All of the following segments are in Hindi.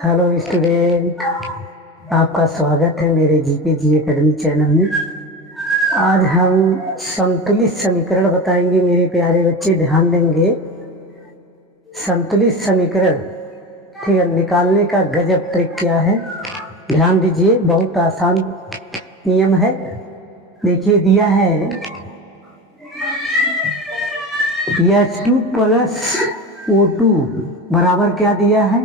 हेलो स्टूडेंट, आपका स्वागत है मेरे जीके एकेडमी चैनल में। आज हम संतुलित समीकरण बताएंगे मेरे प्यारे बच्चे, ध्यान देंगे। संतुलित समीकरण ठीक है, निकालने का गजब ट्रिक क्या है, ध्यान दीजिए। बहुत आसान नियम है। देखिए दिया है H2 प्लस O2 बराबर क्या दिया है,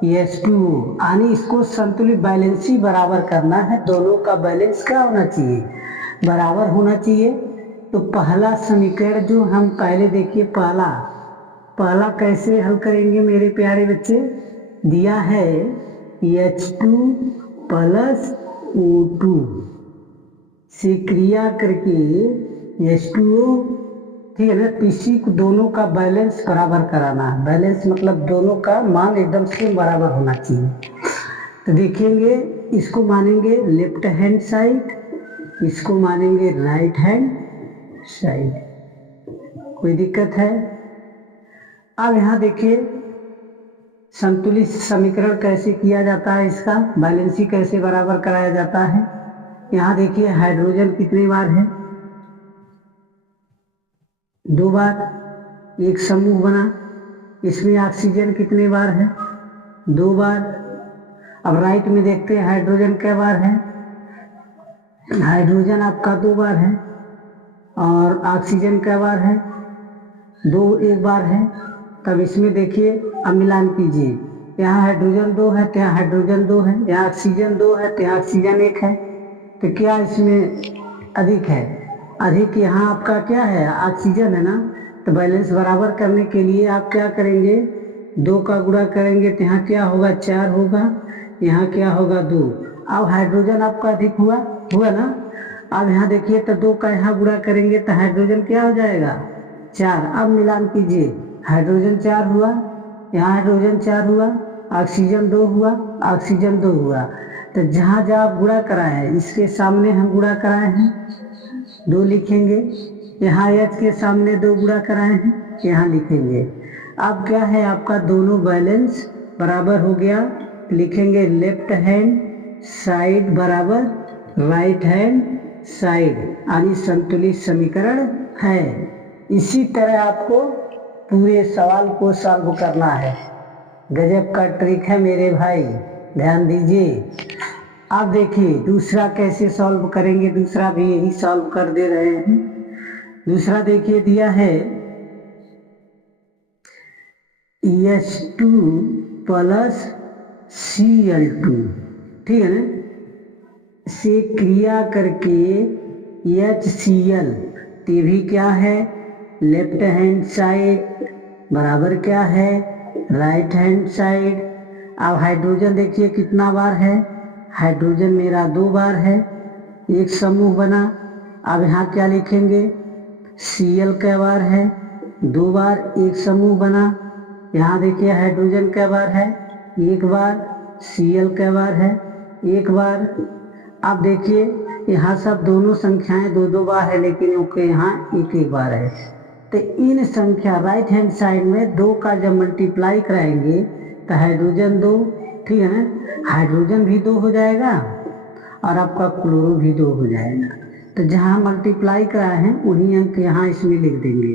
H2, यानी इसको संतुलित बैलेंस ही बराबर करना है। दोनों का बैलेंस क्या होना चाहिए, बराबर होना चाहिए। तो पहला समीकरण जो हम पहले देखिए, पहला कैसे हल करेंगे मेरे प्यारे बच्चे। दिया है H2 प्लस O2 से क्रिया करके H2O, ठीक है ना, इसी को दोनों का बैलेंस बराबर कराना है। बैलेंस मतलब दोनों का मान एकदम सेम बराबर होना चाहिए। तो देखेंगे, इसको मानेंगे लेफ्ट हैंड साइड, इसको मानेंगे राइट हैंड साइड। कोई दिक्कत है? अब यहाँ देखिए संतुलित समीकरण कैसे किया जाता है, इसका बैलेंस ही कैसे बराबर कराया जाता है। यहाँ देखिए हाइड्रोजन कितनी बार है, 2 बार, एक समूह बना। इसमें ऑक्सीजन कितने बार है, 2 बार। अब राइट में देखते हैं हाइड्रोजन कै बार है, हाइड्रोजन आपका 2 बार है। और ऑक्सीजन कै बार है, 2 एक बार है। तब इसमें देखिए, अब मिलान कीजिए, यहाँ हाइड्रोजन 2 है तो यहाँ हाइड्रोजन 2 है, यहाँ ऑक्सीजन 2 है तो यहाँ ऑक्सीजन 1 है। तो क्या इसमें अधिक है, अधिक यहाँ आपका क्या है, ऑक्सीजन है ना। तो बैलेंस बराबर करने के लिए आप क्या करेंगे, 2 का गुणा करेंगे तो यहाँ क्या होगा, 4 होगा, यहाँ क्या होगा, 2। अब हाइड्रोजन आपका अधिक हुआ ना। अब यहाँ देखिए तो 2 का यहाँ गुणा करेंगे तो हाइड्रोजन क्या हो जाएगा, 4। अब मिलान कीजिए, हाइड्रोजन 4 हुआ, यहाँ हाइड्रोजन 4 हुआ, ऑक्सीजन 2 हुआ, ऑक्सीजन 2 हुआ। तो जहाँ जहाँ आप गुणा कराए हैं, इसके सामने हम गुणा कराए हैं 2 लिखेंगे, यहाँ H के सामने 2 गुणा कराए हैं, यहाँ लिखेंगे। अब क्या है आपका, दोनों बैलेंस बराबर हो गया। लिखेंगे लेफ्ट हैंड साइड बराबर राइट हैंड साइड, यानी संतुलित समीकरण है। इसी तरह आपको पूरे सवाल को सॉल्व करना है। गजब का ट्रिक है मेरे भाई, ध्यान दीजिए। अब देखिए दूसरा कैसे सॉल्व करेंगे, दूसरा भी यही सॉल्व कर दे रहे हैं। दूसरा देखिए दिया है H2 प्लस Cl2, ठीक है ना, से क्रिया करके HCl, ये भी क्या है, लेफ्ट हैंड साइड बराबर क्या है, राइट हैंड साइड। अब हाइड्रोजन देखिए कितना बार है, हाइड्रोजन मेरा 2 बार है, एक समूह बना। अब यहाँ क्या लिखेंगे, Cl कै बार है, 2 बार, एक समूह बना। यहाँ देखिए हाइड्रोजन कै बार है, 1 बार, Cl कै बार है, 1 बार। अब देखिए यहाँ सब दोनों संख्याएं 2-2 बार है, लेकिन उनके यहाँ 1-1 बार है। तो इन संख्या राइट हैंड साइड में 2 का जब मल्टीप्लाई कराएंगे तो हाइड्रोजन 2, ठीक है ना, हाइड्रोजन भी 2 हो जाएगा और आपका क्लोरो भी 2 हो जाएगा। तो जहाँ मल्टीप्लाई कराए हैं उन्हीं अंक यहाँ इसमें लिख देंगे।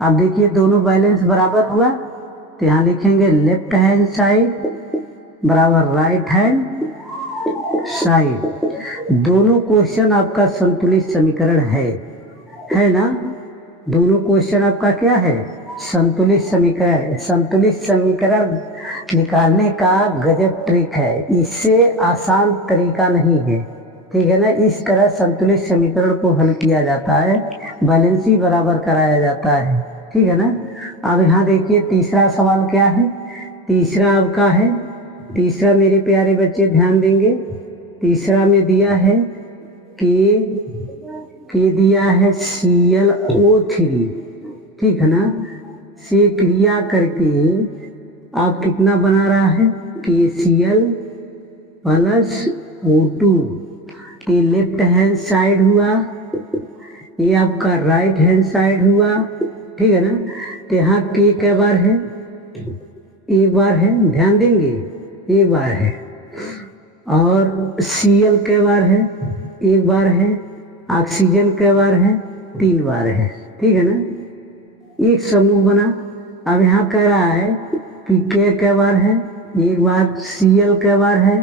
अब देखिए दोनों बैलेंस बराबर हुआ, तो यहाँ लिखेंगे लेफ्ट हैंड साइड बराबर राइट हैंड साइड। दोनों क्वेश्चन आपका संतुलित समीकरण है ना। दोनों क्वेश्चन आपका क्या है, संतुलित समीकरण। संतुलित समीकरण निकालने का गजब ट्रिक है, इससे आसान तरीका नहीं है, ठीक है ना। इस तरह संतुलित समीकरण को हल किया जाता है, बैलेंस ही बराबर कराया जाता है, ठीक है ना। अब यहाँ देखिए तीसरा सवाल क्या है, तीसरा आपका है, तीसरा मेरे प्यारे बच्चे ध्यान देंगे। तीसरा में दिया है के दिया है ClO3, ठीक है ना, से क्रिया करके आप कितना बना रहा है, KCl प्लस O2। ये लेफ्ट हैंड साइड हुआ, ये आपका राइट हैंड साइड हुआ, ठीक है ना। तो यहाँ के कै बार है, 1 बार है, ध्यान देंगे। एक बार है। और Cl कै बार है, एक बार है। ऑक्सीजन कै बार है, 3 बार है। ठीक है ना, एक समूह बना। अब यहाँ कह रहा है कि K कै बार है, एक बार। Cl कै बार है,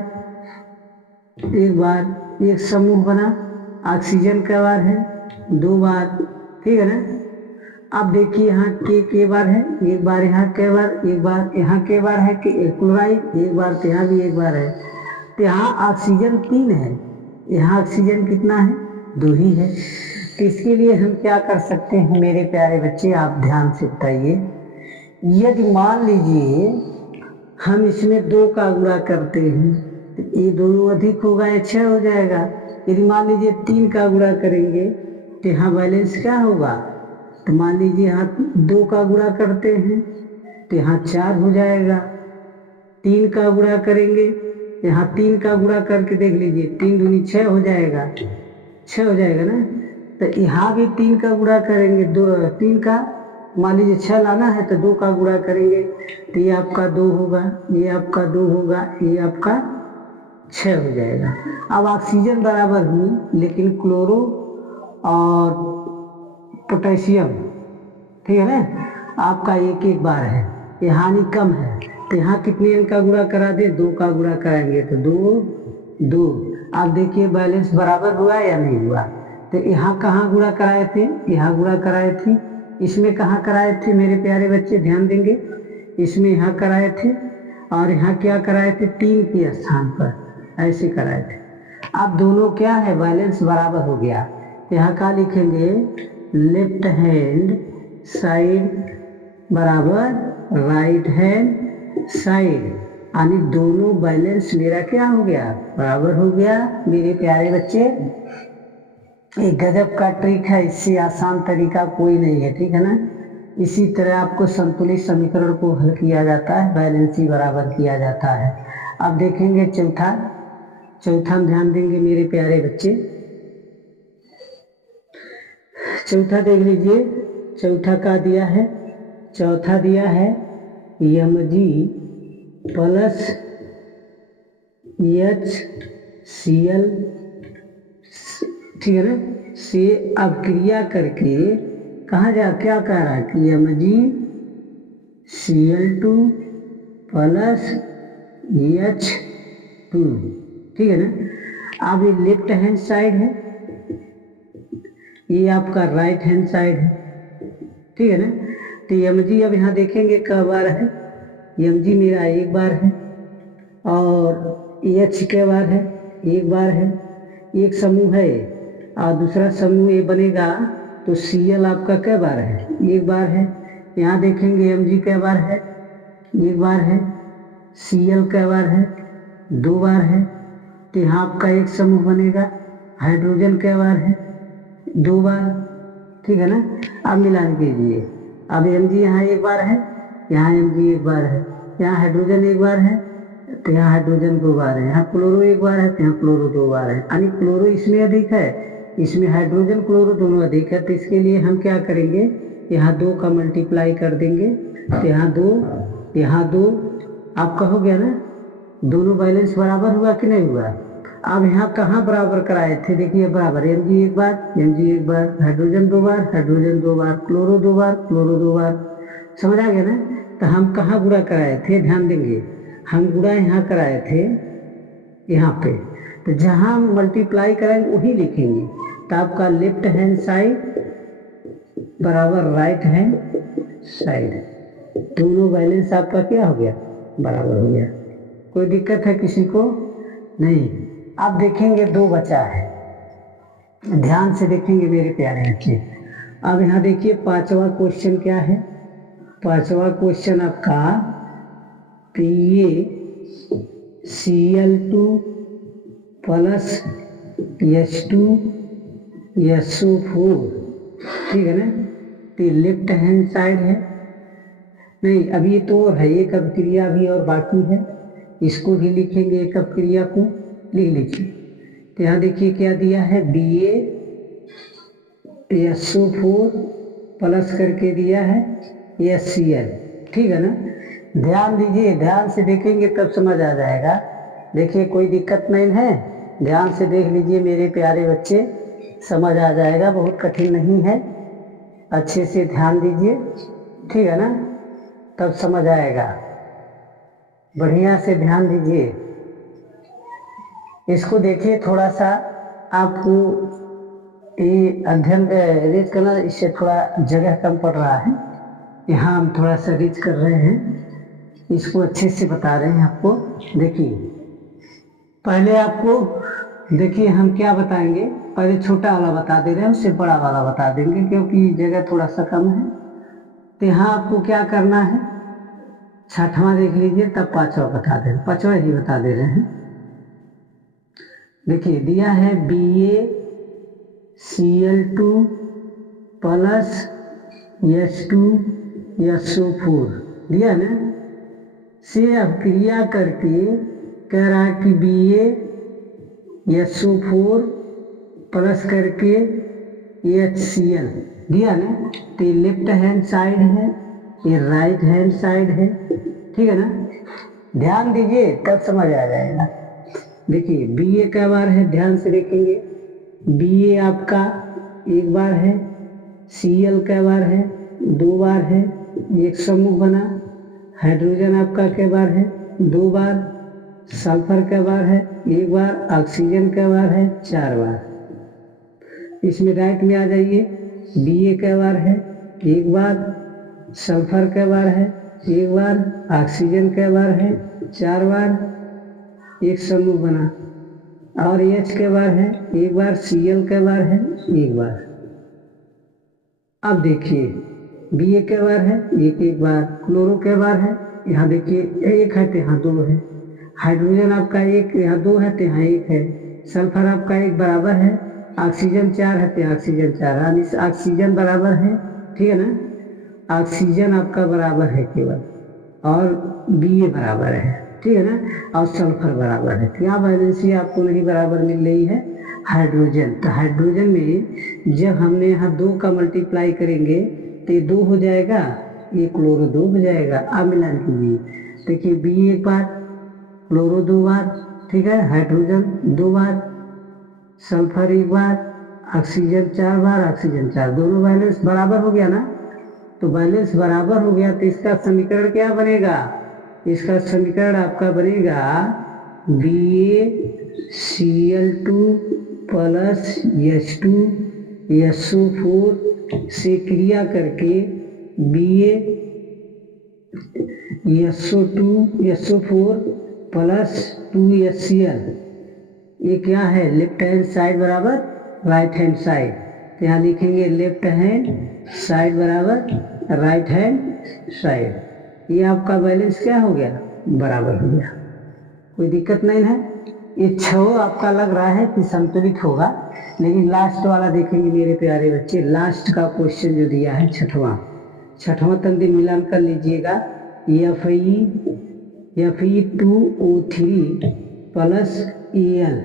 एक बार, एक समूह बना। ऑक्सीजन कै बार है, 2 बार। ठीक है ना। अब देखिए यहाँ के बार है, एक बार। यहाँ कै बार, एक बार। यहाँ कै बार है कि क्लोराइड, एक बार। तो यहाँ भी एक बार है। तो यहाँ ऑक्सीजन 3 है, यहाँ ऑक्सीजन कितना है, 2 ही है। तो इसके लिए हम क्या कर सकते हैं मेरे प्यारे बच्चे, आप ध्यान से बताइए। यदि मान लीजिए हम इसमें 2 का गुणा करते हैं तो ये दोनों अधिक होगा, या 6 हो जाएगा। यदि मान लीजिए 3 का गुणा करेंगे तो यहाँ बैलेंस क्या होगा। तो मान लीजिए यहाँ 2 का गुणा करते हैं तो यहाँ 4 हो जाएगा। 3 का गुणा करेंगे, यहाँ 3 का गुणा करके देख लीजिए, 3 दूनी 6 हो जाएगा, 6 हो जाएगा ना। तो यहाँ भी 3 का गुणा करेंगे, 3 का, मान लीजिए 6 लाना है तो 2 का गुणा करेंगे तो ये आपका 2 होगा, ये आपका 2 होगा, ये आपका 6 हो जाएगा। अब ऑक्सीजन बराबर हुई, लेकिन क्लोरो और पोटेशियम, ठीक है ना, आपका एक एक बार है, ये हानि कम है। तो यहाँ कितने अंक का गुणा करा दे, 2 का गुणा कराएंगे तो 2 2। आप देखिए बैलेंस बराबर हुआ या नहीं हुआ। तो यहाँ कहाँ गुणा कराए थे, यहाँ गुणा कराए थे। इसमें कहाँ कराए थे मेरे प्यारे बच्चे, ध्यान देंगे। इसमें यहाँ कराए थे, और यहाँ क्या कराए थे, 3 के स्थान पर ऐसे कराए थे। अब दोनों क्या है, बैलेंस बराबर हो गया। तो यहाँ क्या लिखेंगे, लेफ्ट हैंड साइड बराबर राइट हैंड साइड, यानी दोनों बैलेंस मेरा क्या हो गया, बराबर हो गया। मेरे प्यारे बच्चे, एक गजब का ट्रिक है, इससे आसान तरीका कोई नहीं है, ठीक है ना। इसी तरह आपको संतुलित समीकरण को हल किया जाता है, बैलेंस ही बराबर किया जाता है। अब देखेंगे चौथा में ध्यान देंगे मेरे प्यारे बच्चे। चौथा देख लीजिए, चौथा का दिया है, चौथा दिया है Mg प्लस HCl, ठीक है ना, से अब क्रिया करके कहाँ जा, क्या कह रहा है कि MgCl2 प्लस H2, ठीक है ना। अब ये लेफ्ट हैंड साइड है, ये आपका राइट हैंड साइड है, ठीक है ना। तो Mg अब यहाँ देखेंगे क बार है, Mg मेरा एक बार है, और H कै बार है, एक बार है। एक समूह है और दूसरा समूह ये बनेगा, तो Cl आपका कै बार है, एक बार है। यहाँ देखेंगे Mg कै बार है, एक बार है। Cl कै बार है, 2 बार है। तो यहाँ आपका एक समूह बनेगा। हाइड्रोजन कै बार है, 2 बार, ठीक है ना। अब मिलान कीजिए, अब Mg यहाँ एक बार है, यहाँ Mg एक बार है, यहाँ हाइड्रोजन एक बार है, तो यहाँ हाइड्रोजन 2 बार है, यहाँ क्लोरो एक बार है, तो यहाँ क्लोरो 2 बार है। यानी क्लोरो इसमें अधिक है, इसमें हाइड्रोजन क्लोरो दोनों अधिक है। तो इसके लिए हम क्या करेंगे, यहाँ 2 का मल्टीप्लाई कर देंगे, तो यहाँ 2, यहाँ 2, आपका हो गया ना। दोनों बैलेंस बराबर हुआ कि नहीं हुआ। अब यहाँ कहाँ बराबर कराए थे, देखिए बराबर, Mg एक बार, Mg एक बार, हाइड्रोजन 2 बार, हाइड्रोजन 2 बार, क्लोरो 2 बार, क्लोरो 2 बार। समझ आ गया ना। तो हम कहाँ गुणा कराए थे, ध्यान देंगे, हम गुणा यहाँ कराए थे, यहाँ पे। तो जहाँ हम मल्टीप्लाई कराएंगे वही लिखेंगे। तो आपका लेफ्ट हैंड साइड बराबर राइट हैंड साइड, दोनों बैलेंस आपका क्या हो गया, बराबर हो गया। कोई दिक्कत है किसी को, नहीं। अब देखेंगे 2 बचा है, ध्यान से देखेंगे मेरे प्यारे बच्चे। अब यहाँ देखिए 5वां क्वेश्चन क्या है। 5वां क्वेश्चन आपका Cl2 प्लस H2SO4, ठीक है ना। तो लेफ्ट हैंड साइड है, नहीं अभी ये तो और है, एक अभिक्रिया अभी और बाकी है, इसको भी लिखेंगे, एक अभिक्रिया को लिख लीजिए। तो यहाँ देखिए क्या दिया है, BaSO4 प्लस करके दिया है HCl, ठीक है ना। ध्यान दीजिए, ध्यान से देखेंगे तब समझ आ जाएगा। देखिए कोई दिक्कत नहीं है, ध्यान से देख लीजिए मेरे प्यारे बच्चे, समझ आ जाएगा, बहुत कठिन नहीं है। अच्छे से ध्यान दीजिए, ठीक है ना, तब समझ आएगा। बढ़िया से ध्यान दीजिए, इसको देखिए थोड़ा सा। आपको ये अध्ययन रीड करना, इससे थोड़ा जगह कम पड़ रहा है, यहाँ हम थोड़ा सा रीड कर रहे हैं, इसको अच्छे से बता रहे हैं आपको। देखिए पहले आपको, देखिए हम क्या बताएंगे, पहले छोटा वाला बता दे रहे हैं, उससे बड़ा वाला बता देंगे क्योंकि जगह थोड़ा सा कम है। तो यहाँ आपको क्या करना है, छठवां देख लीजिए तब पांचवा बता दे, पांचवा ही बता दे रहे हैं। देखिए दिया है BaCl2 प्लस H2SO4 दिया ना, से अब क्रिया करके कह रहा है कि BaSO4 प्लस करके HCl दिया ना। तो ये लेफ्ट हैंड साइड है, ये राइट हैंड साइड है, ठीक है ना। ध्यान दीजिए तब समझ आ जाएगा। देखिए Ba क्या बार है, ध्यान से देखेंगे। Ba आपका एक बार है, Cl क्या बार है, दो बार है, एक समूह बना। हाइड्रोजन आपका क्या बार है, दो बार। सल्फर क्या बार है, एक बार। ऑक्सीजन क्या बार है, चार बार। इसमें राइट में आ जाइए, Ba क्या बार है, एक बार। सल्फर क्या बार है, एक बार। ऑक्सीजन क्या बार है, चार बार, एक समूह बना। और H क्या बार है, एक बार। Cl क्या बार है, एक बार। अब देखिए Ba क्या बार है, एक बार। क्लोरो क्या बार है, यहाँ देखिए एक है तो यहाँ दो है। हाइड्रोजन आपका एक, यहाँ दो है तो यहाँ एक है। सल्फर आपका एक बराबर है। ऑक्सीजन चार है तो ऑक्सीजन चार है, ऑक्सीजन बराबर है, ठीक है ना। ऑक्सीजन आपका बराबर है केवल, और Ba बराबर है, ठीक है ना, और सल्फर बराबर है। क्या वैलेंसी आपको नहीं बराबर मिल रही है, हाइड्रोजन। तो हाइड्रोजन में जब हमने यहाँ दो का मल्टीप्लाई करेंगे तो ये दो हो जाएगा, ये क्लोरो दो हो जाएगा। अब मिलान कीजिए, देखिए Ba एक बार, क्लोरो दो बार, ठीक है। हाइड्रोजन दो बार, सल्फर एक बार, ऑक्सीजन चार बार, ऑक्सीजन चार, दोनों बैलेंस बराबर हो गया ना। तो बैलेंस बराबर हो गया तो इसका समीकरण क्या बनेगा, इसका समीकरण आपका बनेगा BaCl2 प्लस H2SO4 से क्रिया करके BaSO4 प्लस 2HCl, ये क्या है, लेफ्ट हैंड साइड बराबर राइट हैंड साइड। तो यहाँ लिखेंगे लेफ्ट हैंड साइड बराबर राइट हैंड साइड। ये आपका बैलेंस क्या हो गया, बराबर हो गया, कोई दिक्कत नहीं है। ये छह आपका लग रहा है कि संतुलित होगा, लेकिन लास्ट वाला देखेंगे मेरे प्यारे बच्चे। लास्ट का क्वेश्चन जो दिया है छठवां तंत्र मिलान कर लीजिएगा। Fe2O3 प्लस Al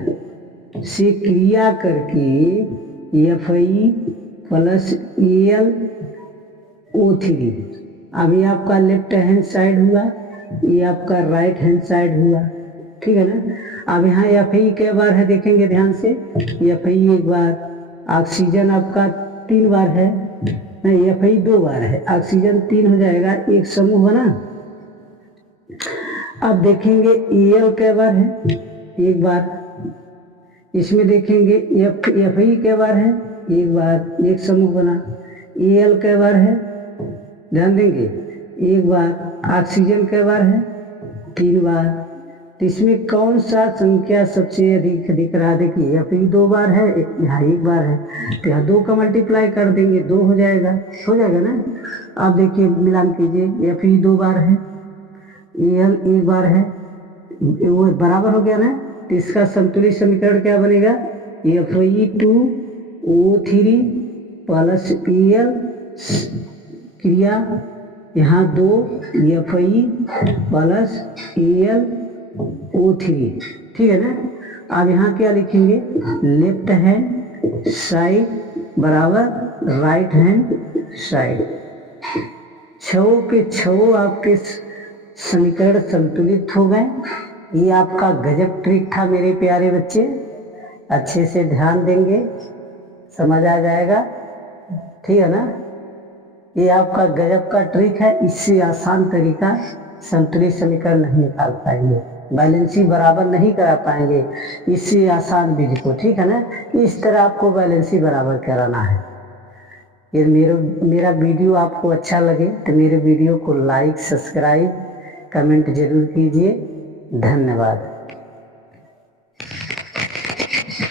से क्रिया करके Fe प्लस AlO3, अभी आपका लेफ्ट हैंड साइड हुआ, ये आपका राइट हैंड साइड हुआ, ठीक है ना। अब यहाँ Fe के बार है, देखेंगे ध्यान से। Fe एक बार, ऑक्सीजन आपका तीन बार है, नहीं Fe दो बार है, ऑक्सीजन तीन हो जाएगा, एक समूह बना। अब देखेंगे Al के बार है, एक बार। इसमें देखेंगे Fe के बार है, एक बार, एक समूह बना। Al के बार है, ध्यान देंगे, एक बार। ऑक्सीजन के बार है, तीन बार। तो इसमें कौन सा संख्या सबसे अधिक दिख रहा है, देखिए Fe दो बार है, यहाँ एक बार है, तो यहाँ दो का मल्टीप्लाई कर देंगे, दो हो जाएगा ना। अब देखिए मिलान कीजिए, Fe दो बार है, Al एक बार है, वो बराबर हो गया ना। तो इसका संतुलित समीकरण क्या बनेगा, Fe2O3 प्लस Al, क्रिया यहाँ दो, Fe प्लस AlO3, ठीक है ना। अब यहाँ क्या लिखेंगे, लेफ्ट हैंड साइड बराबर राइट हैंड साइड। छो के छो आपके समीकरण संतुलित हो गए। ये आपका गजब ट्रिक था मेरे प्यारे बच्चे, अच्छे से ध्यान देंगे समझ आ जाएगा, ठीक है ना। ये आपका गजब का ट्रिक है, इससे आसान तरीका संतुलित समीकरण नहीं निकाल पाएंगे, बैलेंसी बराबर नहीं करा पाएंगे इससे आसान विधि को, ठीक है ना। इस तरह आपको बैलेंसी बराबर कराना है। ये मेरा वीडियो आपको अच्छा लगे तो मेरे वीडियो को लाइक, सब्सक्राइब, कमेंट जरूर कीजिए। धन्यवाद।